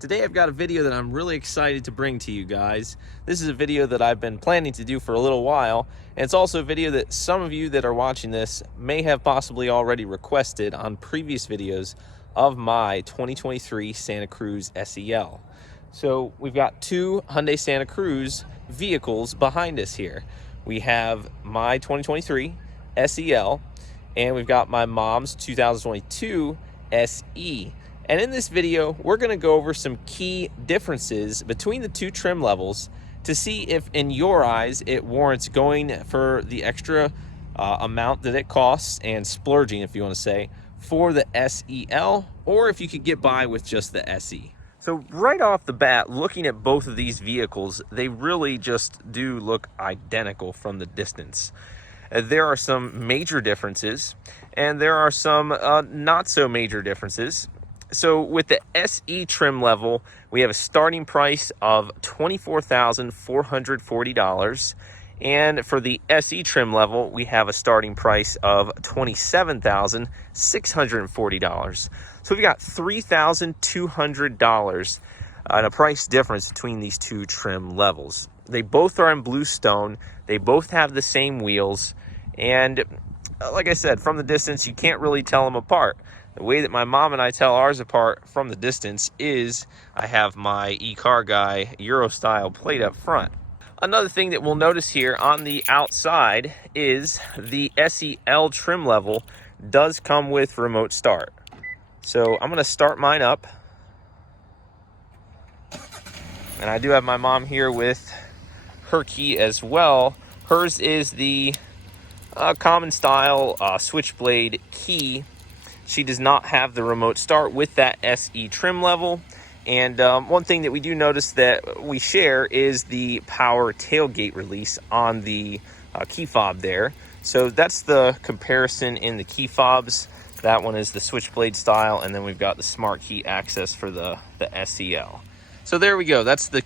Today I've got a video that I'm really excited to bring to you guys. This is a video that I've been planning to do for a little while, and it's also a video that some of you that are watching this may have possibly already requested on previous videos of my 2023 Santa Cruz SEL. So we've got two Hyundai Santa Cruz vehicles behind us here. We have my 2023 SEL, and we've got my mom's 2022 SE. And in this video, we're going to go over some key differences between the two trim levels to see if, in your eyes, it warrants going for the extra amount that it costs and splurging, if you want to say, for the SEL, or if you could get by with just the SE. So right off the bat, looking at both of these vehicles, they really just do look identical from the distance. There are some major differences, and there are some not so major differences. So with the SE trim level, we have a starting price of $24,440. And for the SE trim level, we have a starting price of $27,640. So we've got $3,200 and a price difference between these two trim levels. They both are in bluestone. They both have the same wheels. And like I said, from the distance, you can't really tell them apart. The way that my mom and I tell ours apart from the distance is I have my e-car guy Euro style plate up front. Another thing that we'll notice here on the outside is the SEL trim level does come with remote start. So I'm going to start mine up. And I do have my mom here with her key as well. Hers is the common style switchblade key. She does not have the remote start with that SE trim level. And one thing that we do notice that we share is the power tailgate release on the key fob there. So that's the comparison in the key fobs. That one is the switchblade style, and then we've got the smart key access for the SEL. So there we go. That's the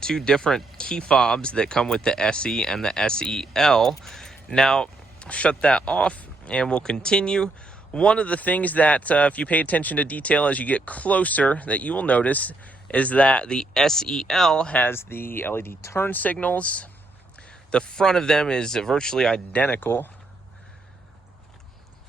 two different key fobs that come with the SE and the SEL. Now, shut that off, and we'll continue. One of the things that, if you pay attention to detail as you get closer, that you will notice is that the SEL has the LED turn signals. The front of them is virtually identical.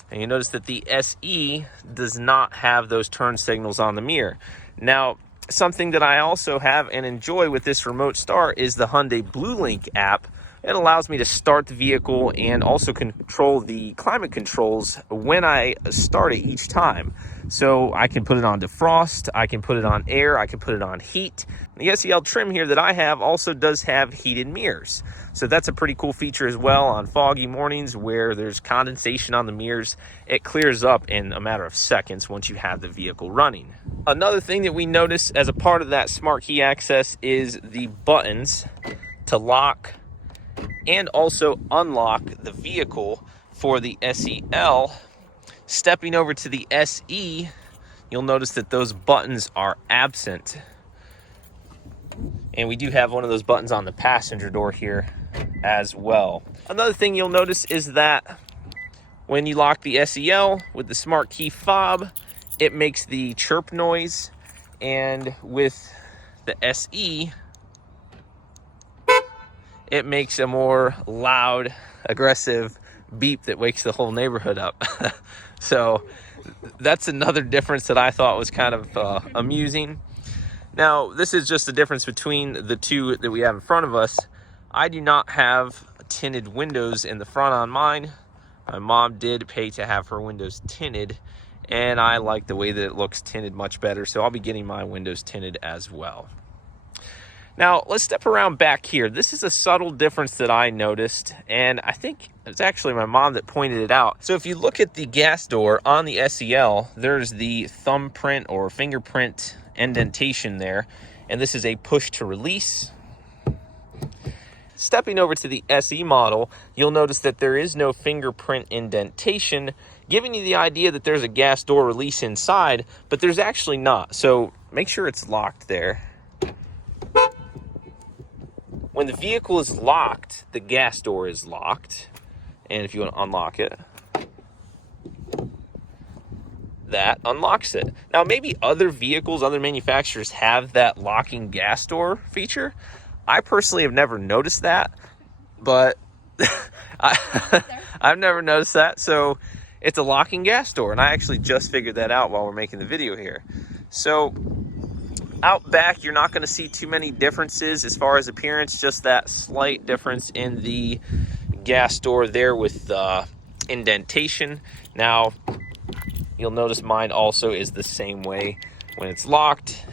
And you notice that the SE does not have those turn signals on the mirror. Now, something that I also have and enjoy with this remote start is the Hyundai BlueLink app. It allows me to start the vehicle and also control the climate controls when I start it each time. So I can put it on defrost, I can put it on air, I can put it on heat. The SEL trim here that I have also does have heated mirrors. So that's a pretty cool feature as well on foggy mornings where there's condensation on the mirrors. It clears up in a matter of seconds once you have the vehicle running. Another thing that we notice as a part of that smart key access is the buttons to lock and also unlock the vehicle for the SEL. Stepping over to the SE, you'll notice that those buttons are absent. And we do have one of those buttons on the passenger door here as well. Another thing you'll notice is that when you lock the SEL with the smart key fob, it makes the chirp noise, and with the SE, it makes a more loud, aggressive beep that wakes the whole neighborhood up. So that's another difference that I thought was kind of amusing. Now, this is just the difference between the two that we have in front of us. I do not have tinted windows in the front on mine. My mom did pay to have her windows tinted, and I like the way that it looks tinted much better, so I'll be getting my windows tinted as well. Now, let's step around back here. This is a subtle difference that I noticed, and I think it's actually my mom that pointed it out. So if you look at the gas door on the SEL, there's the thumbprint or fingerprint indentation there, and this is a push to release. Stepping over to the SE model, you'll notice that there is no fingerprint indentation, giving you the idea that there's a gas door release inside, but there's actually not. So make sure it's locked there. When the vehicle is locked, the gas door is locked. And if you want to unlock it, that unlocks it. Now, maybe other vehicles, other manufacturers have that locking gas door feature. I personally have never noticed that, but I've never noticed that. So it's a locking gas door, and I actually just figured that out while we're making the video here. So out back, you're not going to see too many differences as far as appearance, just that slight difference in the gas door there with the indentation. Now, you'll notice mine also is the same way. When it's locked,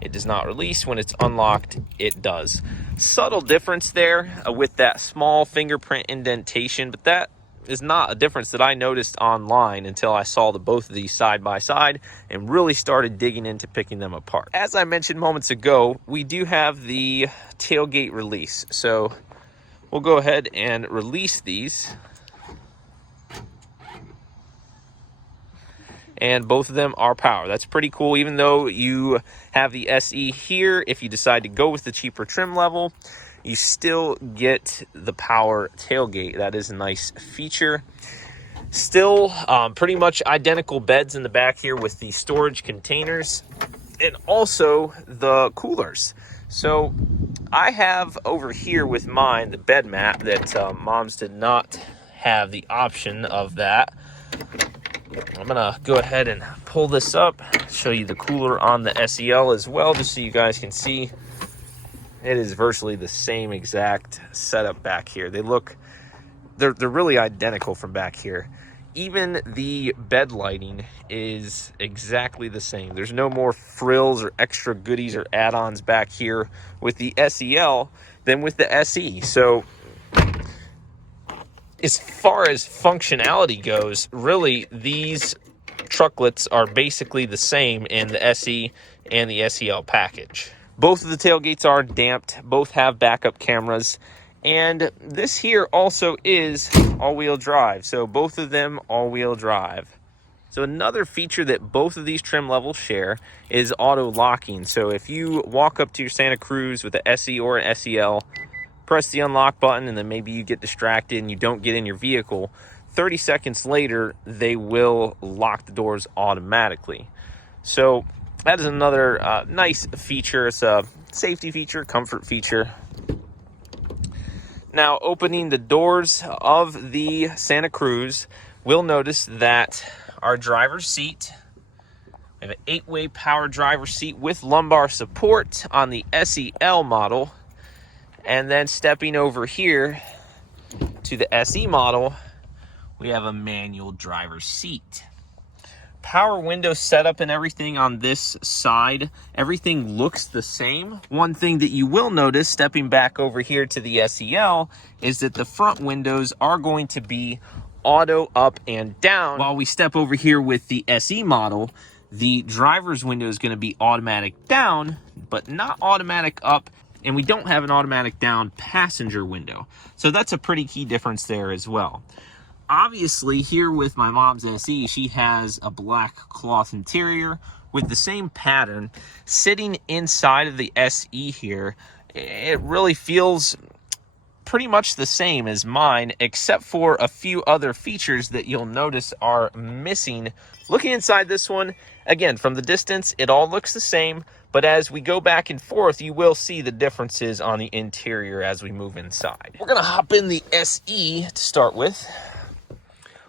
it does not release. When it's unlocked, it does. Subtle difference there with that small fingerprint indentation, but that is not a difference that I noticed online until I saw both of these side by side and really started digging into picking them apart. As I mentioned moments ago, we do have the tailgate release. So we'll go ahead and release these. And both of them are power. That's pretty cool. Even though you have the SE here, if you decide to go with the cheaper trim level, you still get the power tailgate. That is a nice feature. Still pretty much identical beds in the back here with the storage containers and also the coolers. So I have over here with mine the bed mat that Mom's did not have the option of that. I'm gonna go ahead and pull this up, show you the cooler on the SEL as well, just so you guys can see. It is virtually the same exact setup back here. They're really identical from back here. Even the bed lighting is exactly the same. There's no more frills or extra goodies or add-ons back here with the SEL than with the SE. So as far as functionality goes, really these trucklets are basically the same in the SE and the SEL package. Both of the tailgates are damped, both have backup cameras, and this here also is all-wheel drive. So both of them all-wheel drive. So another feature that both of these trim levels share is auto locking. So if you walk up to your Santa Cruz with the SE or an SEL, press the unlock button, and then maybe you get distracted and you don't get in your vehicle, 30 seconds later, they will lock the doors automatically. So that is another nice feature. It's a safety feature, comfort feature. Now, opening the doors of the Santa Cruz, we'll notice that our driver's seat, we have an 8-way power driver's seat with lumbar support on the SEL model. And then stepping over here to the SE model, we have a manual driver's seat. Power window setup and everything on this side, everything looks the same. One thing that you will notice stepping back over here to the SEL is that the front windows are going to be auto up and down. While we step over here with the SE model, the driver's window is going to be automatic down, but not automatic up. And we don't have an automatic down passenger window. So that's a pretty key difference there as well. Obviously, here with my mom's SE, she has a black cloth interior with the same pattern. Sitting inside of the SE here, it really feels pretty much the same as mine, except for a few other features that you'll notice are missing. Looking inside this one, again, from the distance, it all looks the same, but as we go back and forth, you will see the differences on the interior as we move inside. We're gonna hop in the SE to start with.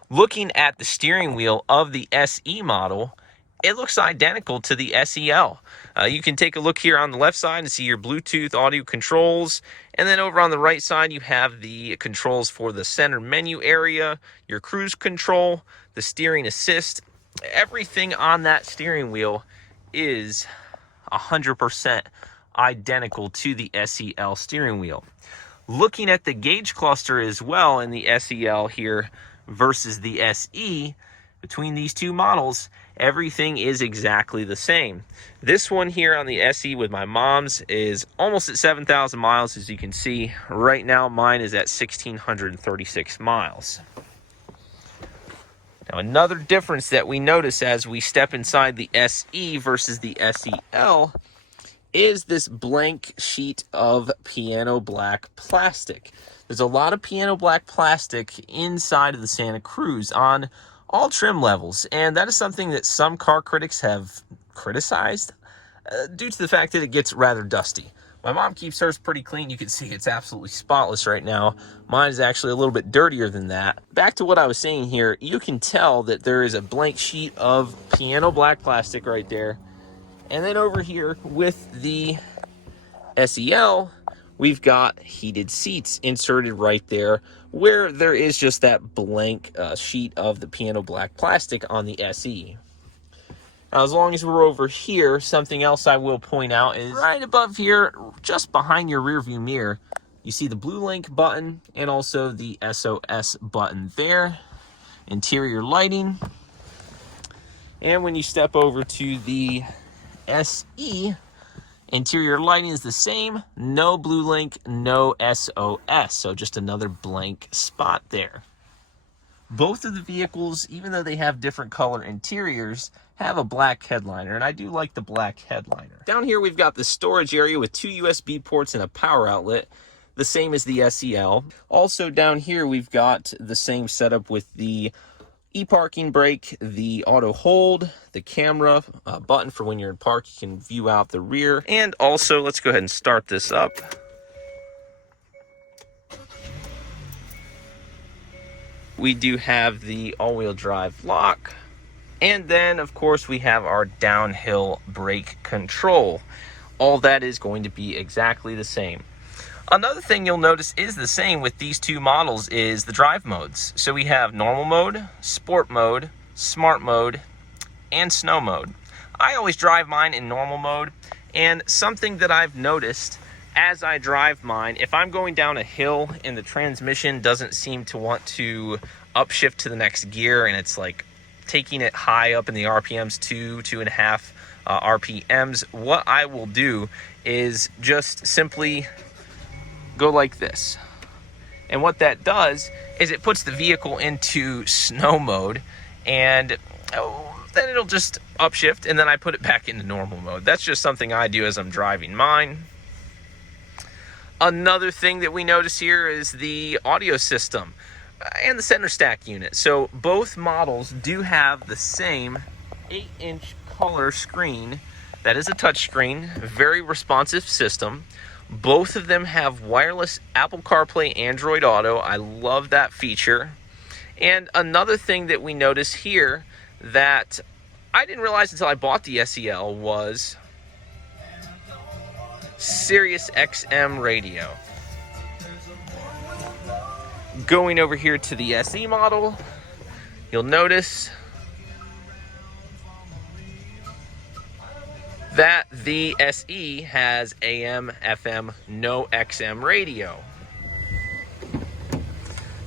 Looking at the steering wheel of the SE model, it looks identical to the SEL. You can take a look here on the left side and see your Bluetooth audio controls. And then over on the right side, you have the controls for the center menu area, your cruise control, the steering assist. Everything on that steering wheel is 100% identical to the SEL steering wheel. Looking at the gauge cluster as well in the SEL here versus the SE, between these two models, everything is exactly the same. This one here on the SE with my mom's is almost at 7,000 miles, as you can see. Right now, mine is at 1,636 miles. Now, another difference that we notice as we step inside the SE versus the SEL is this blank sheet of piano black plastic. There's a lot of piano black plastic inside of the Santa Cruz. On all trim levels, and that is something that some car critics have criticized due to the fact that it gets rather dusty. My mom keeps hers pretty clean. You can see it's absolutely spotless right now. Mine is actually a little bit dirtier than that. Back to what I was saying here, you can tell that there is a blank sheet of piano black plastic right there. And then over here with the SEL, we've got heated seats inserted right there where there is just that blank sheet of the piano black plastic on the SE. Now, as long as we're over here, something else I will point out is right above here, just behind your rear view mirror, you see the blue link button and also the SOS button there. Interior lighting. And when you step over to the SE, interior lighting is the same. No blue link, no SOS. So just another blank spot there. Both of the vehicles, even though they have different color interiors, have a black headliner, and I do like the black headliner. Down here we've got the storage area with 2 USB ports and a power outlet, the same as the SEL. Also down here we've got the same setup with the e-parking brake, the auto hold, the camera button for when you're in park, you can view out the rear, and also let's go ahead and start this up. We do have the all-wheel drive lock. And then, of course, we have our downhill brake control. All that is going to be exactly the same. Another thing you'll notice is the same with these two models is the drive modes. So we have normal mode, sport mode, smart mode, and snow mode. I always drive mine in normal mode. And something that I've noticed as I drive mine, if I'm going down a hill and the transmission doesn't seem to want to upshift to the next gear and it's like taking it high up in the RPMs, 2.5 RPMs, what I will do is just simply go like this. And what that does is it puts the vehicle into snow mode, and then it'll just upshift, and then I put it back into normal mode. That's just something I do as I'm driving mine. Another thing that we notice here is the audio system and the center stack unit. So both models do have the same 8-inch color screen. That is a touch screen, very responsive system. Both of them have wireless Apple CarPlay, Android Auto. I love that feature. And another thing that we notice here that I didn't realize until I bought the SEL was Sirius XM radio. Going over here to the SE model, you'll notice that the SE has AM, FM, no XM radio.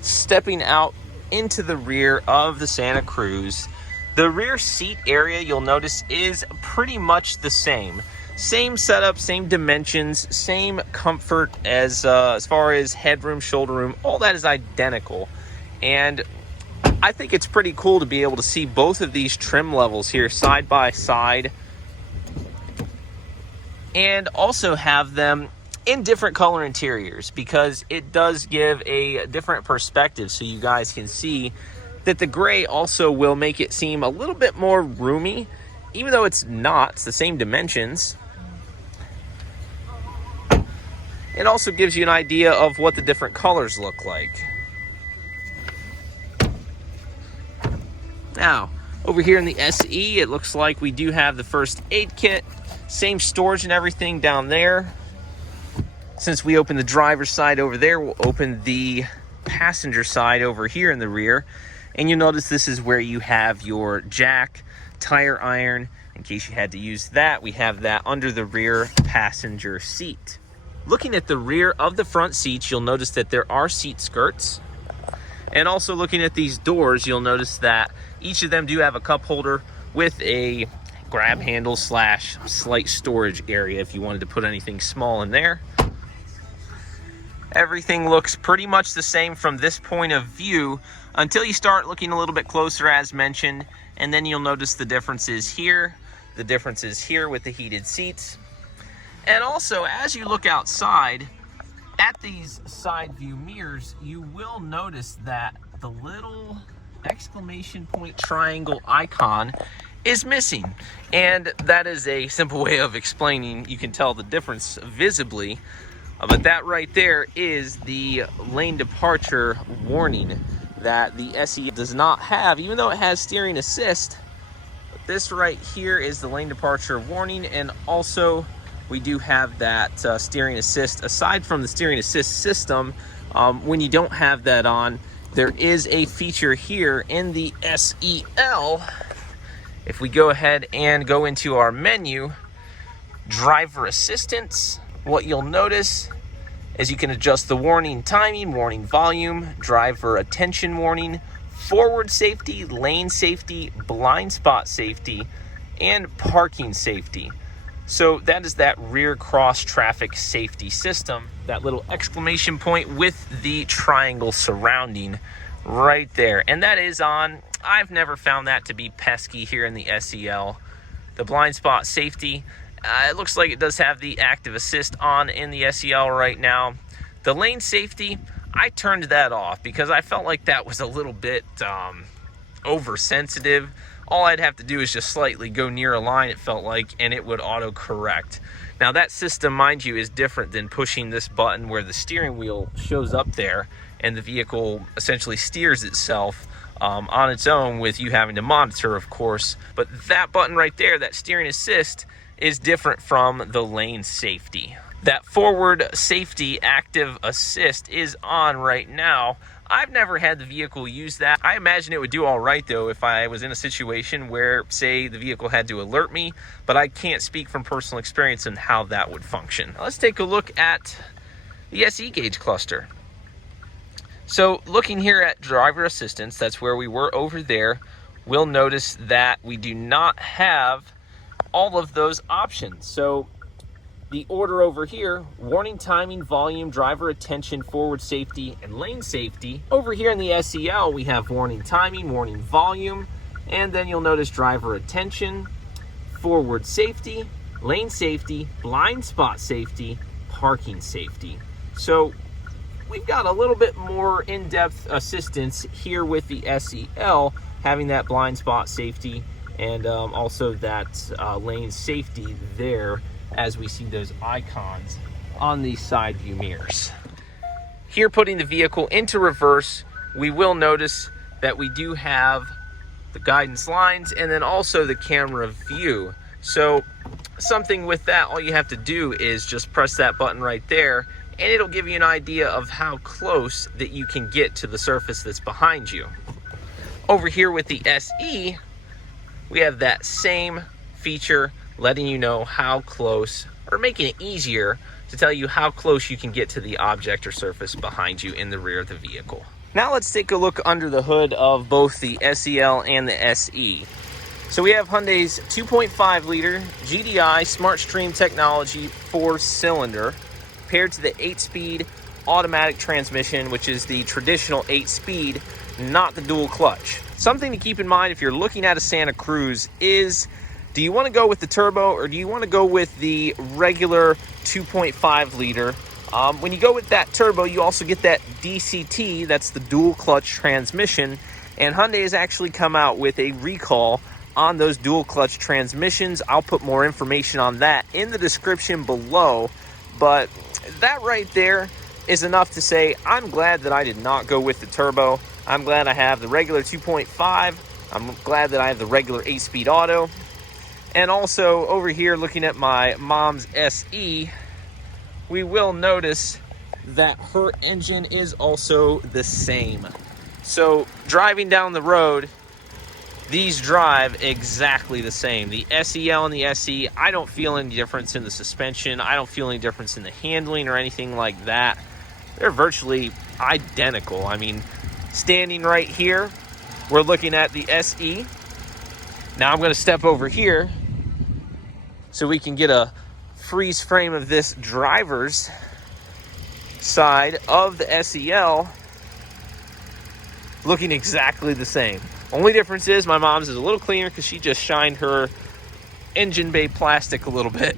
Stepping out into the rear of the Santa Cruz, the rear seat area you'll notice is pretty much the same. Same setup, same dimensions, same comfort as far as headroom, shoulder room, all that is identical. And I think it's pretty cool to be able to see both of these trim levels here side by side, and also have them in different color interiors, because it does give a different perspective so you guys can see that the gray also will make it seem a little bit more roomy, even though it's not, it's the same dimensions. It also gives you an idea of what the different colors look like. Now, over here in the SE, it looks like we do have the first aid kit. Same storage and everything down there. Since we opened the driver's side over there, we'll open the passenger side over here in the rear. And you'll notice this is where you have your jack, tire iron. In case you had to use that, we have that under the rear passenger seat. Looking at the rear of the front seats, you'll notice that there are seat skirts. And also looking at these doors, you'll notice that each of them do have a cup holder with a grab handle / slight storage area if you wanted to put anything small in there. Everything looks pretty much the same from this point of view until you start looking a little bit closer, as mentioned, and then you'll notice the differences here, the differences here with the heated seats. And also, as you look outside at these side view mirrors, you will notice that the little exclamation point triangle icon is missing. And that is a simple way of explaining. You can tell the difference visibly. But that right there is the lane departure warning that the SEL does not have, even though it has steering assist. But this right here is the lane departure warning, and also we do have that steering assist. Aside from the steering assist system, when you don't have that on, there is a feature here in the SEL. If we go ahead and go into our menu, driver assistance, what you'll notice is you can adjust the warning timing, warning volume, driver attention warning, forward safety, lane safety, blind spot safety, and parking safety. So that is that rear cross traffic safety system, that little exclamation point with the triangle surrounding right there. And that is on. I've never found that to be pesky here in the SEL. The blind spot safety, it looks like it does have the active assist on in the SEL right now. The lane safety, I turned that off because I felt like that was a little bit oversensitive. All I'd have to do is just slightly go near a line, it felt like, and it would auto-correct. Now that system, mind you, is different than pushing this button where the steering wheel shows up there and the vehicle essentially steers itself on its own, with you having to monitor, of course. But that button right there, that steering assist, is different from the lane safety. That forward safety active assist is on right now. I've never had the vehicle use that. I imagine it would do all right though if I was in a situation where, say, the vehicle had to alert me, but I can't speak from personal experience on how that would function. Now let's take a look at the SE gauge cluster. So looking here at driver assistance, that's where we were over there, we'll notice that we do not have all of those options. So the order over here, warning timing, volume, driver attention, forward safety, and lane safety. Over here in the SEL, we have warning timing, warning volume, and then you'll notice driver attention, forward safety, lane safety, blind spot safety, parking safety. So we've got a little bit more in-depth assistance here with the SEL, having that blind spot safety and also that lane safety there, as we see those icons on the side view mirrors. Here, putting the vehicle into reverse, we will notice that we do have the guidance lines and then also the camera view. So something with that, all you have to do is just press that button right there, and it'll give you an idea of how close that you can get to the surface that's behind you. Over here with the SE, we have that same feature, letting you know how close, or making it easier to tell you how close you can get to the object or surface behind you in the rear of the vehicle. Now let's take a look under the hood of both the SEL and the SE. So we have Hyundai's 2.5 liter GDI Smart Stream technology 4-cylinder paired to the 8-speed automatic transmission, which is the traditional 8-speed, not the dual clutch. Something to keep in mind if you're looking at a Santa Cruz is, do you want to go with the turbo or do you want to go with the regular 2.5 liter? When you go with that turbo, you also get that DCT, that's the dual clutch transmission, and Hyundai has actually come out with a recall on those dual clutch transmissions. I'll put more information on that in the description below, but that right there is enough to say I'm glad that I did not go with the turbo. I'm glad I have the regular 2.5. I'm glad that I have the regular 8-speed auto. And also over here, looking at my mom's SE, we will notice that her engine is also the same. So driving down the road, these drive exactly the same. The SEL and the SE, I don't feel any difference in the suspension. I don't feel any difference in the handling or anything like that. They're virtually identical. I mean, standing right here, we're looking at the SE. Now I'm going to step over here so we can get a freeze frame of this driver's side of the SEL, looking exactly the same. Only difference is my mom's is a little cleaner because she just shined her engine bay plastic a little bit.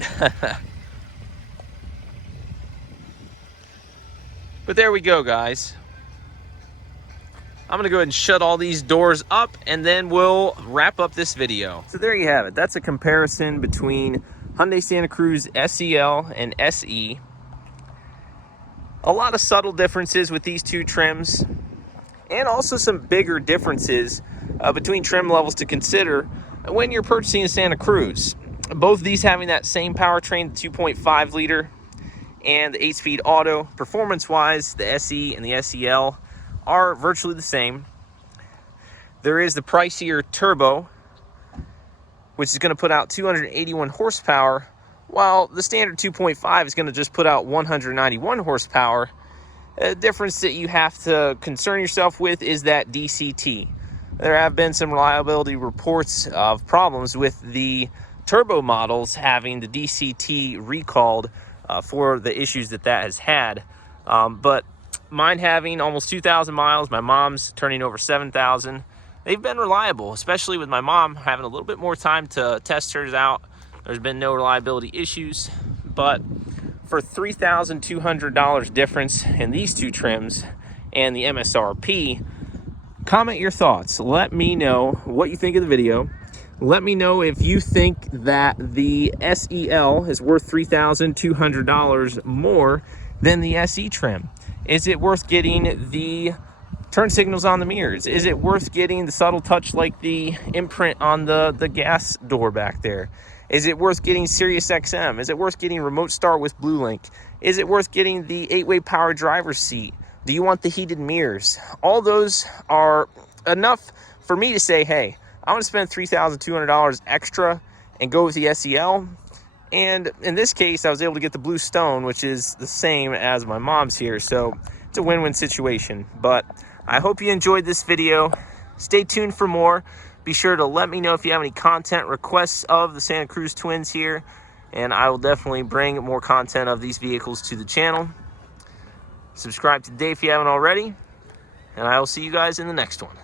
But there we go, guys. I'm gonna go ahead and shut all these doors up and then we'll wrap up this video. So there you have it. That's a comparison between Hyundai Santa Cruz SEL and SE. A lot of subtle differences with these two trims, and also some bigger differences between trim levels to consider when you're purchasing a Santa Cruz. Both of these having that same powertrain, the 2.5 liter and the 8-speed auto. Performance-wise, the SE and the SEL are virtually the same. There is the pricier turbo, which is going to put out 281 horsepower, while the standard 2.5 is going to just put out 191 horsepower. A difference that you have to concern yourself with is that DCT. There have been some reliability reports of problems with the turbo models having the DCT recalled for the issues that has had. But mine having almost 2,000 miles, my mom's turning over 7,000. They've been reliable, especially with my mom having a little bit more time to test hers out. There's been no reliability issues, but for $3,200 difference in these two trims and the MSRP, comment your thoughts. Let me know what you think of the video. Let me know if you think that the SEL is worth $3,200 more than the SE trim. Is it worth getting the turn signals on the mirrors? Is it worth getting the subtle touch like the imprint on the gas door back there? Is it worth getting Sirius XM? Is it worth getting remote start with BlueLink? Is it worth getting the 8-way power driver's seat? Do you want the heated mirrors? All those are enough for me to say, hey, I want to spend $3,200 extra and go with the SEL. And in this case, I was able to get the Blue Stone, which is the same as my mom's here. So it's a win-win situation. But I hope you enjoyed this video. Stay tuned for more. Be sure to let me know if you have any content requests of the Santa Cruz twins here, and I will definitely bring more content of these vehicles to the channel. Subscribe today if you haven't already, and I will see you guys in the next one.